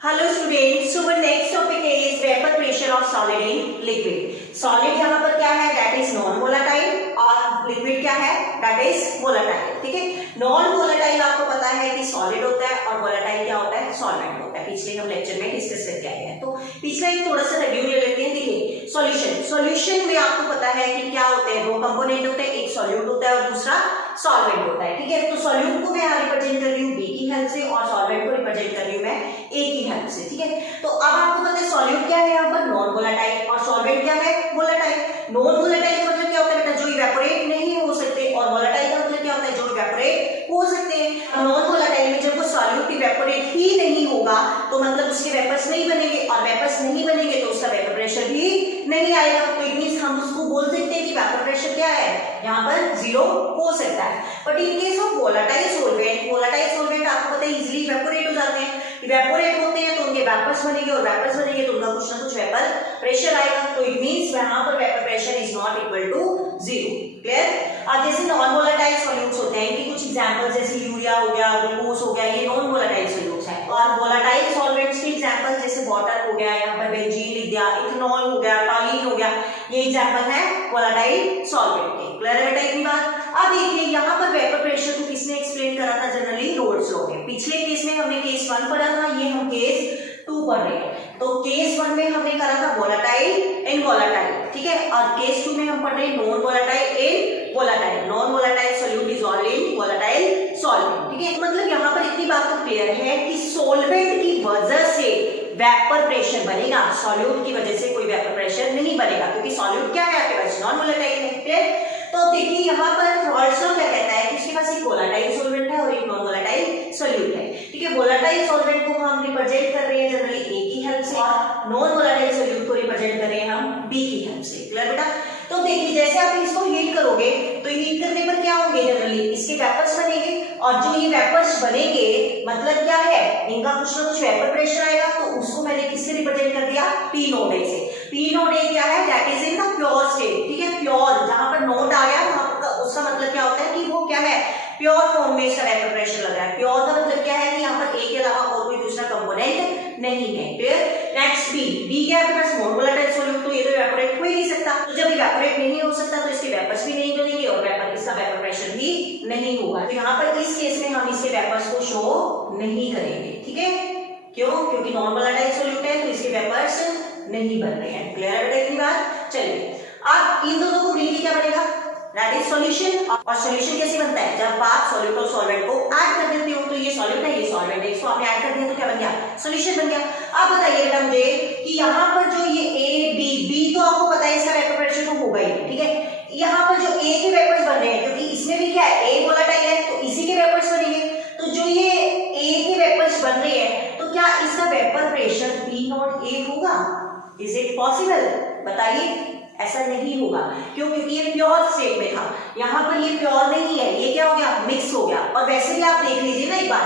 Hello students, so next topic is vapour pressure of solid in liquid. Solid यहाँ पर क्या है, that is non volatile, और liquid क्या है, दैट इज वोलेटाइल। ठीक है, नॉन वोलेटाइल आपको पता है कि सॉलिड होता है और वोलेटाइल क्या होता है, सॉल्वेंट होता है। पिछले हम लेक्चर में डिस्कस करके आए हैं, तो पिछला एक थोड़ा सा रिव्यू ले लेते हैं। देखिए सॉल्यूशन में आपको पता है कि क्या होते हैं, दो कंपोनेंट होते हैं, एक सॉल्यूट होता है और दूसरा सॉल्वेंट होता है। ठीक है, तो सॉल्यूट को मैं यहाँ रिप्रेजेंट कर रही हूँ बी की हेल्प से और सॉल्वेंट को रिप्रेजेंट कर रही हूँ मैं ए की हेल्प से। ठीक है, तो अब आपको पता है सॉल्यूट क्या है यहाँ पर, नॉन वोलेटाइल, और सॉल्वेंट क्या है, वोलेटाइल। नॉन वोलेटाइल का मतलब क्या होता है बेटा, जो इवेपोरेट नहीं हो सकते, और वोलेटाइल का मतलब क्या होता है, जो इवेपोरेट हो सकते हैं। नॉन वोलेटाइल में जब वो सॉल्यूट इवेपोरेट ही नहीं होगा तो मतलब उसके वेपर्स नहीं बनेंगे, और वेपर्स नहीं बनेंगे तो उसका वेपर प्रेशर भी नहीं आएगा। तो इट मींस हम उसको बोल सकते हैं कि वेपर प्रेशर क्या है, यहाँ पर जीरो हो सकता है। But in case of volatile सोल्वेंट आपको पता है इजीली इवेपोरेट हो जाते हैं। इवेपोरेट होते हैं तो उनके वेपर्स बनेंगे, और वेपर्स बनेंगे तो उनका कुछ ना कुछ वेपर प्रेशर आएगा। तो इट मींस यहाँ पर vapour pressure is not equal to zero. Clear? अब जैसे नॉन वोलेटाइल सॉल्यूट्स होते हैं, इनकी कुछ एग्जांपल्स जैसे यूरिया हो गया, ग्लूकोज हो गया, ये नॉन वोलेटाइल सॉल्यूट्स हैं। और वोलेटाइल सॉल्वेंट्स के एग्जांपल जैसे वाटर हो गया, यहाँ पर बेंजीन लिख दिया, इथेनॉल हो गया, टॉलिन हो गया, ये एग्जांपल है वोलेटाइल सॉल्वेंट के। क्लियर है बेटा इतनी बात? अब देखिए यहाँ पर वेपर प्रेशर को किसने एक्सप्लेन करा था, जनरली रोल्स लॉ ने। पिछले केस में हमने केस 1 पढ़ा था, ये हम केस 2 पढ़ रहे हैं। तो केस 1 में हमने करा था वोलेटाइल एंड वोलेटाइल, ठीक है, और केस 2 में हम पढ़ रहे हैं non volatile and volatile. Non volatile solute dissolve in volatile solvent. ठीक है, मतलब यहाँ पर इतनी बात तो क्लियर है कि सॉल्वेंट की वजह से वेपर प्रेशर बनेगा, सॉल्यूट की वजह से कोई वेपर प्रेशर नहीं बनेगा, क्योंकि सॉल्यूट क्या है आपके पास, नॉन वोलेटाइल है। तो देखिए यहाँ पर ऑल्सो क्या कहता है कि उसके पास एक वोलेटाइल सॉल्वेंट है और एक नॉन वोलेटाइल सॉल्यूट है। ठीक है, वोलेटाइल सॉल्वेंट को हम रिप्रेजेंट कर रहे हैं जनरली ए की हेल्प से, और नॉन वोलेटाइल सॉल्यूट को रिप्रेजेंट कर रहे हैं हम बी की हेल्प से। क्लियर बेटा? तो देखिए जैसे आप इसको हीट करोगे तो हीट करने पर क्या होंगे, जनरली इसके वेपर्स बनेंगे, और जो ये वेपर्स बनेंगे मतलब क्या है, इनका कुछ ना कुछ वेपर प्रेशर आएगा। तो उसको मैंने किससे रिप्रेजेंट कर दिया, पी नोड ए से। पी नोड ए क्या है, that is in the pure state. ठीक है, प्योर, जहां पर नोड आ गया वहां उसका मतलब क्या होता है कि वो क्या है, प्योर फॉर्म में इसका वेपर प्रेशर लग रहा है। प्योर का मतलब क्या है कि यहाँ पर ए के अलावा और कोई दूसरा कंपोनेंट नहीं है। क्लियर? Next B. बी क्या है आपके पास, नॉन वोलेटाइल सॉल्यूट, तो ये तो इवेपोरेट हो ही नहीं सकता। तो जब इवेपोरेट नहीं हो सकता तो इसके वेपर्स भी नहीं बनेंगे और इसका वेपर प्रेशर भी नहीं होगा। तो यहाँ पर इस केस में हम इसके वेपर्स को शो नहीं करेंगे। ठीक है, क्यों? क्योंकि नॉन वोलेटाइल सॉल्यूट है तो इसके वेपर्स नहीं बन रहे हैं। क्लियर है इतनी बात? चलिए अब इन दोनों को मिलकर क्या बनेगा, दैट इज सॉल्यूशन। और सॉल्यूशन कैसे बनता है, जब आप सॉल्यूट और सॉल्वेंट को ऐड कर देते हो, तो ये सॉल्यूट है ये सॉल्वेंट है, इसको आपने ऐड कर दिया तो क्या बन गया, सॉल्यूशन बन गया। अब बताइए बेटा मुझे कि यहाँ पर जो ये ए बी तो आपको पता है इसका वेपर प्रेशर तो होगा ही। ठीक है, यहाँ पर जो ए के वेपर्स बन रहे हैं, क्योंकि इसमें भी क्या है, ए वोलेटाइल है तो इसी के वेपर्स बनेंगे। तो जो ये ए के वेपर्स बन रहे हैं तो क्या इसका vapour pressure P naught A होगा? Is it possible? बताइए। ऐसा नहीं होगा। क्यों? क्योंकि ये प्योर स्टेट में था, यहाँ पर ये प्योर नहीं है, ये क्या हो गया, मिक्स हो गया। और वैसे भी आप देख लीजिए ना एक बार,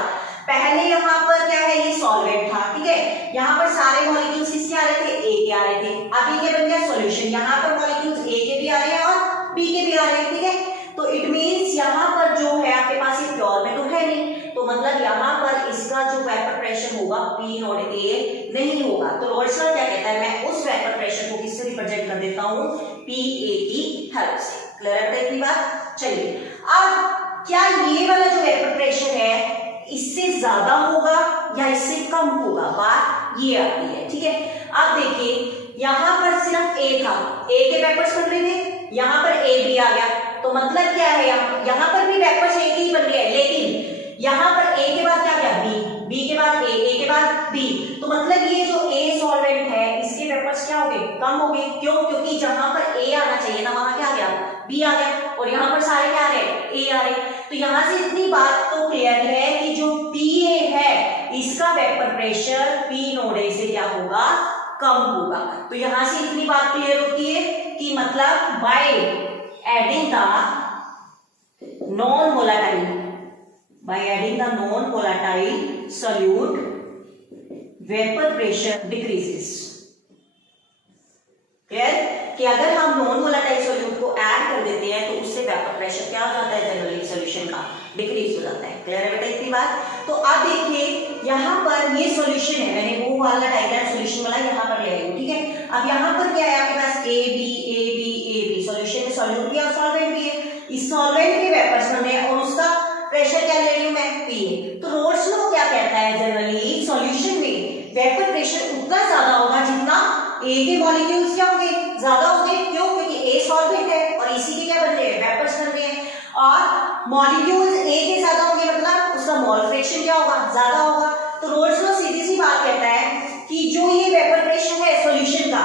पहले यहाँ पर क्या है, ये सॉल्वेंट था। ठीक है, यहाँ पर सारे मॉलिक्यूल्स किसके आ रहे थे, ए के आ रहे थे। अब ये क्या बन गया, सॉल्यूशन। यहाँ पर मॉलिक्यूल्स ए के भी आ रहे हैं और बी के भी आ रहे हैं। ठीक है, तो इट मींस यहाँ पर जो है आपके पास ये प्योर में तो है नहीं, तो मतलब यहाँ पर इसका जो वेपर प्रेशर होगा पी नॉट ए नहीं होगा। तो रोल्स लॉ क्या कहता है, मैं उस वेपर प्रेशर को किससे रिप्रेजेंट कर देता हूँ, पी ए की हेल्प से। क्लियर है इतनी बात? चलिए अब क्या ये वाला जो वेपर प्रेशर है इससे ज्यादा होगा या इससे कम होगा, बात ये आती है। ठीक है, अब देखिए यहाँ पर सिर्फ ए था, ए के वेपर्स बन रहे थे, यहाँ पर ए भी आ गया, तो मतलब क्या है, यहाँ पर भी वेपर्स ए के ही बन रहे हैं, लेकिन यहाँ पर ए के बाद क्या गया, बी, बी के बाद ए के बाद बी। तो मतलब ये जो ए सॉल्वेंट है इसके वेपर्स क्या हो गए, कम हो गए। क्यों? क्योंकि जहां पर ए आना चाहिए था वहां क्या आ गया, बी आ गया, और यहाँ पर सारे क्या आ रहे हैं, ए आ रहे हैं। तो यहाँ से इतनी बात तो क्लियर है कि जो पी ए है इसका वेपर प्रेशर पी नॉट ए से क्या होगा, कम होगा। तो यहाँ से इतनी बात क्लियर होती है कि मतलब by adding the non volatile, by adding the non-volatile solute, vapor pressure decreases. Clear? कि अगर हम नॉन वोलेटाइल सॉल्यूट को ऐड कर देते हैं तो उससे वेपर प्रेशर क्या हो जाता है, जनरली सॉल्यूशन का डिक्रीज हो जाता है। क्लियर है बेटा इतनी बात? तो अब देखिए यहाँ पर ये सॉल्यूशन है, मैंने अब यहाँ पर क्या है आपके पास ए बी सॉल्यूशन में सॉल्यूट भी और सॉल्वेंट भी है। इस सॉल्वेंट के वेपर्स बने हैं और उसका प्रेशर क्या ले रही हूं मैं पीए। तो रोल्स लॉ क्या कहता है जनरली सॉल्यूशन में वेपर प्रेशर उतना ज्यादा होगा जितना ए के मॉलिक्यूल्स क्या होंगे ज्यादा होंगे। क्यों? क्योंकि ए सॉल्वेंट है और इसी के क्या बन रहे हैं वेपर्स बन रहे हैं और मॉलिक्यूल्स ए के ज्यादा होंगे मतलब उसका मोल फ्रैक्शन क्या होगा ज्यादा होगा। तो रोल्स लॉ सीधी सी बात कहता है कि जो ये वेपर प्रेशर है सॉल्यूशन का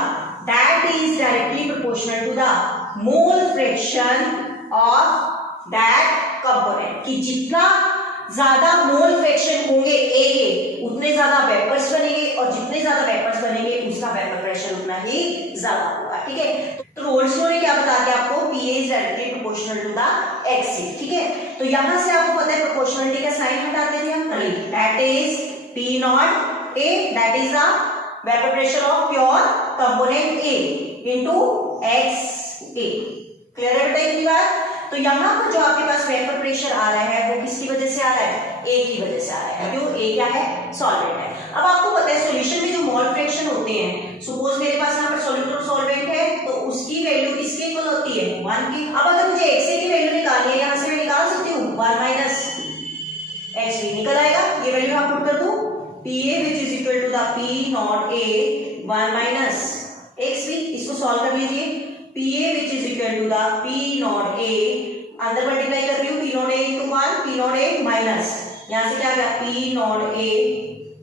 that is directly proportional to the mole fraction of that component, कि जितना ज्यादा मोल फ्रैक्शन होंगे ए के उतने ज्यादा वेपर्स बनेंगे और जितने ज्यादा वेपर्स बनेंगे उसका वेपर प्रेशर उतना ही ज्यादा होगा। ठीक है, तो रोल्स लॉ ने क्या बता दिया आपको PA is directly proportional to the XA. ठीक है, तो यहां से आपको पता है प्रोपोर्शनलिटी का साइन हटाते थे हम that is P naught A that is the vapour pressure of pure component A into x A. Clear है बेटा इतनी बात? तो यहाँ पर जो आपके पास वेपर प्रेशर आ रहा है वो किसकी वजह से आ रहा है ए की वजह से आ रहा है। क्यों? ए क्या है सॉल्वेंट है। अब आपको पता है सॉल्यूशन में जो मोल फ्रैक्शन होते हैं सपोज मेरे पास यहाँ पर सॉल्यूट और सॉल्वेंट है तो उसकी वैल्यू किसके इक्वल होती है 1 की। अब अगर मुझे एक्स की वैल्यू निकालनी है यहाँ से मैं निकाल सकती हूँ 1 माइनस एक्स बी निकल आएगा। ये वैल्यू यहाँ पुट कर दूं PA which is equal to the P naught A 1 minus X B. इसको सॉल्व कर लीजिए PA which is equal to the P naught A अंदर मल्टीप्लाई कर रही हूँ P naught A into 1 P naught A minus यहाँ से क्या आ गया P naught A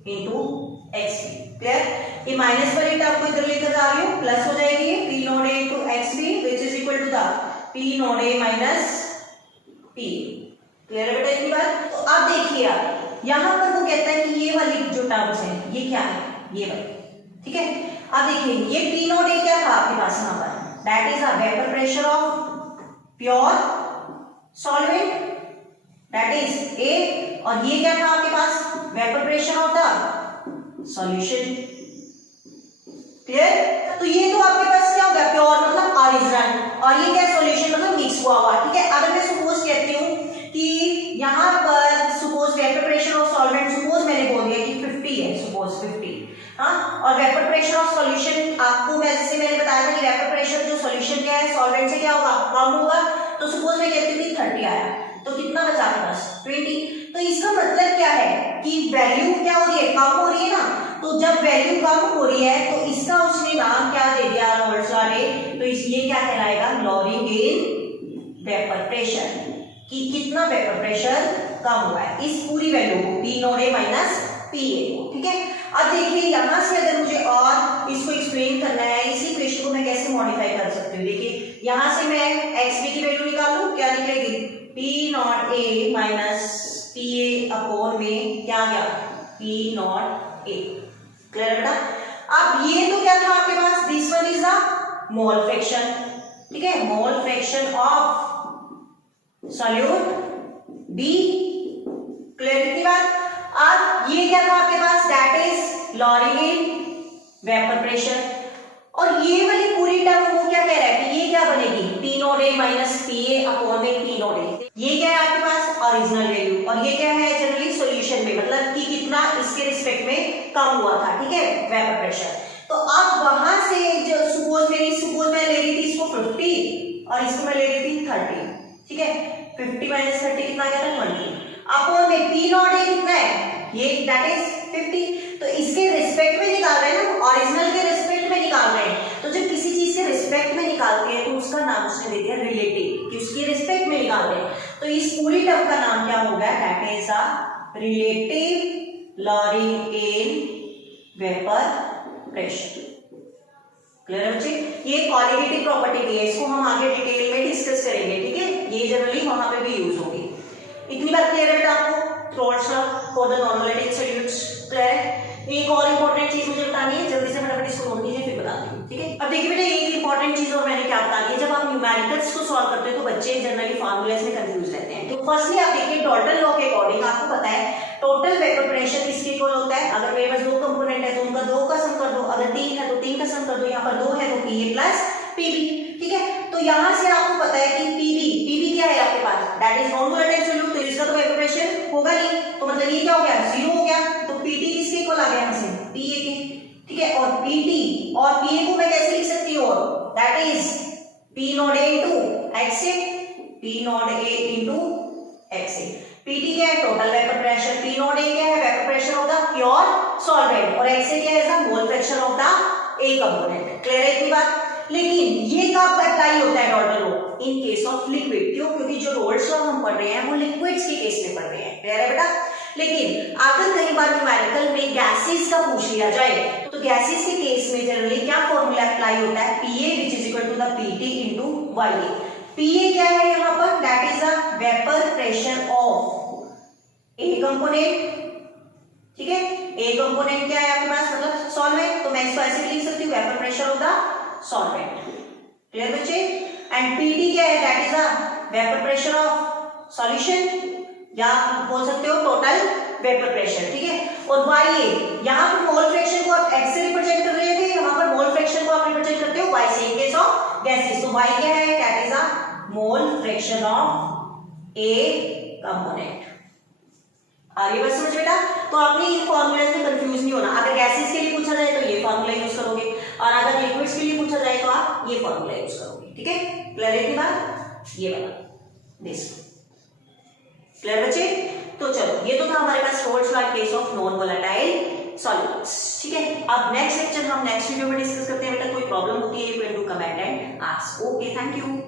into X B. Clear? ये माइनस वाली टर्म को इधर लेकर जा रही हूँ प्लस हो जाएगी ये P naught A into X B which is equal to the P naught A minus P. Clear है बेटा इतनी बात? तो अब देखिए आप यहाँ पर वो कहता है कि ये वाली जो टर्म्स है ये क्या है ये वाली। ठीक है, अब देखिए ये पी नॉट ए क्या था आपके पास यहाँ पर that is a vapour pressure of pure solvent that is A और ये क्या था आपके पास vapour pressure of the solution. Clear? तो ये तो आपके पास क्या होगा प्योर मतलब ओरिजिनल और ये क्या सॉल्यूशन मतलब मिक्स हुआ हुआ। ठीक है, अगर मैं सपोज कहती हूँ कि यहाँ पर suppose vapour pressure of solvent suppose मैंने बोल दिया कि 50 है सपोज 50 हाँ और वेपर प्रेशर ऑफ सॉल्यूशन आपको मैं जैसे मैंने बताया था कि वेपर प्रेशर जो सॉल्यूशन क्या है सॉल्वेंट से क्या होगा कम होगा। तो सपोज मैं कहती हूँ कि 30 आया तो कितना बचा आपके पास 20। तो इसका मतलब क्या है कि वैल्यू क्या हो रही है कम हो रही है ना। तो जब वैल्यू कम हो रही है तो इसका उसने नाम क्या दे दिया रोल्स लॉ ने। तो इसलिए क्या कहलाएगा लॉरिंग इन वेपर प्रेशर कि कितना वेपर प्रेशर कम हुआ है इस पूरी वैल्यू को P naught A minus P A को। ठीक है, अब देखिए यहां से अगर मुझे और इसको एक्सप्लेन करना है इसी इक्वेशन को मैं कैसे मॉडिफाई कर सकती हूँ। देखिए यहां से मैं एक्स बी की वैल्यू निकाल लूं क्या निकलेगी P naught A minus P A upon में क्या गया पी नॉट ए। क्लियर बेटा? अब ये तो क्या था आपके पास this one is the mole fraction. ठीक है, mole fraction of solute B. Clear की बात? अब ये क्या था आपके पास that is lowering in vapour pressure और ये वाली पूरी टर्म वो क्या कह रहा है कि ये क्या बनेगी P naught A minus P A upon में पी नॉट ए। ये क्या है आपके पास ओरिजिनल वैल्यू और ये क्या है जनरली सॉल्यूशन में मतलब कि कितना इसके रिस्पेक्ट में कम हुआ था। ठीक है, वेपर प्रेशर। तो अब वहां से जो सपोज मैं ले रही थी इसको 50 और इसको मैं ले रही थी 30। ठीक है, 50 माइनस 30 कितना गया था 20 अपॉन में पी नॉट ए कितना है ये दैट इज 50। तो इसके रिस्पेक्ट में निकाल रहे हैं ना ओरिजिनल के रिस्पेक्ट में निकाल रहे हैं। तो जब किसी चीज के रिस्पेक्ट में निकालते हैं तो उसका नाम उसने दे दिया रिलेटिव कि उसकी रिस्पेक्ट में निकाल रहे हैं। तो इस पूरी टर्म का नाम क्या होगा that is a relative lowering in vapour pressure. Clear है बच्चे? ये क्वालिटेटिव प्रॉपर्टी भी है इसको हम आगे डिटेल में डिस्कस करेंगे। ठीक है, ये जनरली वहां पे भी यूज होगी। इतनी बात क्लियर है बेटा आपको roles law for the normality solutes. Clear है? एक और इंपॉर्टेंट चीज मुझे बतानी है जल्दी से फटाफट इसको नोट कीजिए फिर बताती हूँ। ठीक है, अब देखिए बेटा एक इंपॉर्टेंट चीज और मैंने क्या बता दी है जब आप न्यूमेरिकल्स को सॉल्व करते हो तो बच्चे जनरली फार्मूलाज में कंफ्यूज रहते हैं। तो फर्स्टली आप देखिए डॉल्टन लॉ के अकॉर्डिंग आपको पता है टोटल वेपर प्रेशर किसके इक्वल होता है। अगर मेरे पास दो कंपोनेंट है तो उनका दो का सम कर दो, अगर तीन है तो तीन का सम कर दो, यहाँ पर दो है तो पीए प्लस पीबी। ठीक है, तो यहाँ से आपको पता है कि पीबी क्या है आपके पास that is non volatile solute. तो इसका तो वेपर प्रेशर होगा नहीं तो मतलब ये क्या हो गया जीरो हो गया। तो पीटी किसके इक्वल आ गया यहाँ से पीए के। ठीक है, है, और पीटी और पीए को मैं कैसे लिख सकती हूँ, that is P naught A into exit, P naught A into exit. PT क्या है, total vapour pressure, P naught ए क्या है, vapour pressure of the pure solvent, और एक्सिट क्या है, mole fraction of the A component. Clear है इतनी बात? लेकिन ये कब अप्लाई होता है Dalton law, in case of liquid. क्यों? क्योंकि जो रोल्स लॉ हम पढ़ रहे हैं वो लिक्विड्स के केस में पढ़ रहे हैं। क्लियर है बेटा? लेकिन अगर कई बार न्यूमेरिकल में गैसेस का पूछ लिया जाए तो गैसेस के केस में जनरली क्या फॉर्मूला अप्लाई होता है, PA which is equal to the PT into YA. PA क्या है यहाँ पर, that is the vapour pressure of A component. ठीक है, ए कंपोनेंट क्या है आपके पास, मतलब सॉल्वेंट, तो मैं इसको ऐसे भी लिख सकती हूँ, vapour pressure of the solvent. Clear बच्चे? एंड पीटी क्या है, that is the vapour pressure of solution, या बोल सकते हो टोटल वेपर प्रेशर। ठीक है, और वाई यहाँ पर मोल फ्रैक्शन को आप एक्स से रिप्रेजेंट कर रहे थे, यहाँ पर मोल फ्रैक्शन को आप रिप्रेजेंट करते हो वाई से इन केस ऑफ गैसेस। तो वाई क्या है, that is the mole fraction of A component. आगे बस समझ बेटा? तो आपने इन फॉर्मूलाज में कंफ्यूज नहीं होना। अगर गैसेस के लिए पूछा जाए तो ये फॉर्मूला यूज करोगे, और अगर लिक्विड्स के लिए पूछा जाए तो आप ये फॉर्मूला यूज करोगे। ठीक है, क्लियर है की बात? ये वाला दिस। क्लियर बच्चे? तो चलो, ये तो था हमारे पास Raoult's law in case of non volatile solutes. ठीक है, अब नेक्स्ट लेक्चर हम नेक्स्ट वीडियो में डिस्कस करते हैं। बेटा कोई प्रॉब्लम होती है you can do comment and ask. Okay, thank you.